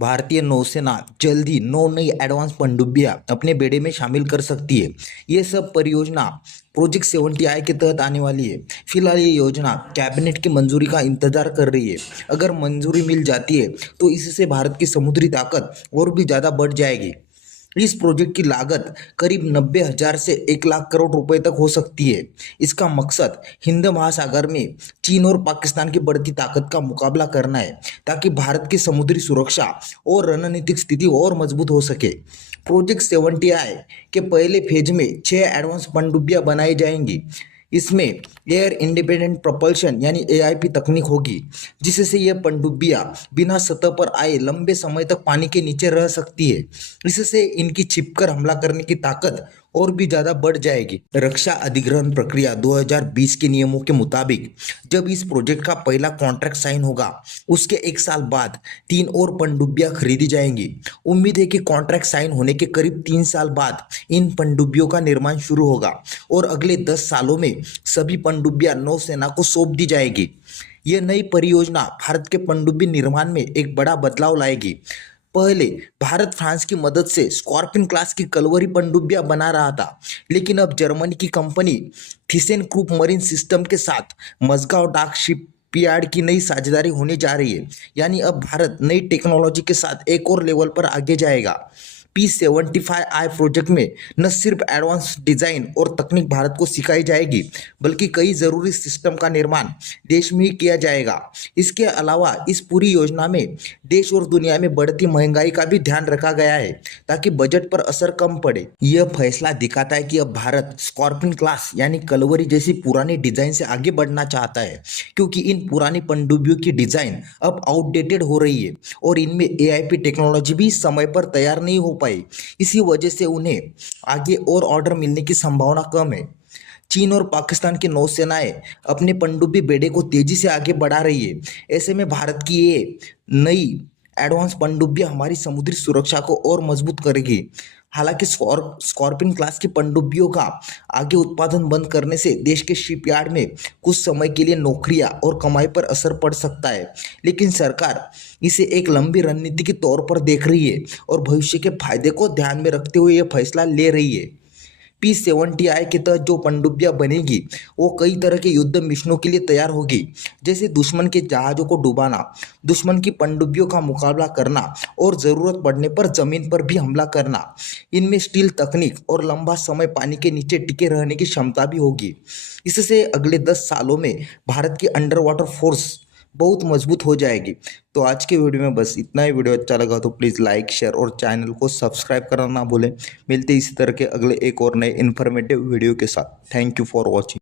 भारतीय नौसेना जल्द ही 9 नई एडवांस पनडुब्बियां अपने बेड़े में शामिल कर सकती है। ये सब परियोजना प्रोजेक्ट 70 के तहत आने वाली है। फिलहाल ये योजना कैबिनेट की मंजूरी का इंतजार कर रही है। अगर मंजूरी मिल जाती है तो इससे भारत की समुद्री ताकत और भी ज़्यादा बढ़ जाएगी। इस प्रोजेक्ट की लागत करीब 90,000 से 1 लाख करोड़ रुपए तक हो सकती है। इसका मकसद हिंद महासागर में चीन और पाकिस्तान की बढ़ती ताकत का मुकाबला करना है, ताकि भारत की समुद्री सुरक्षा और रणनीतिक स्थिति और मजबूत हो सके। प्रोजेक्ट 70 के पहले फेज में 6 एडवांस पनडुब्बियां बनाई जाएंगी। इसमें एयर इंडिपेंडेंट प्रपल्शन यानी एआईपी तकनीक होगी, जिससे यह पनडुब्बियां बिना सतह पर आए लंबे समय तक पानी के नीचे रह सकती है। इससे इनकी छिपकर हमला करने की ताकत और भी ज़्यादा बढ़ जाएगी। रक्षा अधिग्रहण प्रक्रिया 2020 के नियमों के मुताबिक जब इस प्रोजेक्ट का पहला कॉन्ट्रैक्ट साइन होगा, उसके 1 साल बाद 3 और पनडुब्बियां खरीदी जाएंगी। उम्मीद है कि कॉन्ट्रैक्ट साइन होने के करीब 3 साल बाद इन पनडुब्बियों का निर्माण शुरू होगा और अगले 10 सालों में सभी पनडुब्बियां नौसेना को सौंप दी जाएगी। यह नई परियोजना भारत के पनडुब्बी निर्माण में एक बड़ा बदलाव लाएगी। पहले भारत फ्रांस की मदद से स्कॉर्पिन क्लास की कलवरी पनडुब्बियां बना रहा था, लेकिन अब जर्मनी की कंपनी थीसेनक्रूप मरीन सिस्टम के साथ मज़गाव डाक शिपयार्ड की नई साझेदारी होने जा रही है। यानी अब भारत नई टेक्नोलॉजी के साथ एक और लेवल पर आगे जाएगा। P75I प्रोजेक्ट में न सिर्फ एडवांस डिजाइन और तकनीक भारत को सिखाई जाएगी, बल्कि कई जरूरी सिस्टम का निर्माण देश में ही किया जाएगा। इसके अलावा इस पूरी योजना में देश और दुनिया में बढ़ती महंगाई का भी ध्यान रखा गया है, ताकि बजट पर असर कम पड़े। यह फैसला दिखाता है कि अब भारत स्कॉर्पिन क्लास यानी कलवरी जैसी पुरानी डिजाइन से आगे बढ़ना चाहता है, क्योंकि इन पुरानी पनडुब्बियों की डिजाइन अब आउटडेटेड हो रही है और इनमें एआईपी टेक्नोलॉजी भी समय पर तैयार नहीं हो पाई। इसी वजह से उन्हें आगे और ऑर्डर मिलने की संभावना कम है। चीन और पाकिस्तान की नौसेनाएं अपने पनडुब्बी बेड़े को तेजी से आगे बढ़ा रही है। ऐसे में भारत की ये नई एडवांस पनडुब्बियां हमारी समुद्री सुरक्षा को और मजबूत करेगी। हालांकि स्कॉर्पिन क्लास की पनडुब्बियों का आगे उत्पादन बंद करने से देश के शिपयार्ड में कुछ समय के लिए नौकरियां और कमाई पर असर पड़ सकता है, लेकिन सरकार इसे एक लंबी रणनीति के तौर पर देख रही है और भविष्य के फायदे को ध्यान में रखते हुए यह फैसला ले रही है। P70I के तहत जो पनडुब्बियां बनेगी वो कई तरह के युद्ध मिशनों के लिए तैयार होगी, जैसे दुश्मन के जहाज़ों को डुबाना, दुश्मन की पनडुब्बियों का मुकाबला करना और ज़रूरत पड़ने पर ज़मीन पर भी हमला करना। इनमें स्टील तकनीक और लंबा समय पानी के नीचे टिके रहने की क्षमता भी होगी। इससे अगले 10 सालों में भारत की अंडर वाटर फोर्स बहुत मजबूत हो जाएगी। तो आज के वीडियो में बस इतना ही। वीडियो अच्छा लगा तो प्लीज़ लाइक, शेयर और चैनल को सब्सक्राइब करना ना भूलें। मिलते इसी तरह के अगले एक और नए इन्फॉर्मेटिव वीडियो के साथ। Thank you for watching.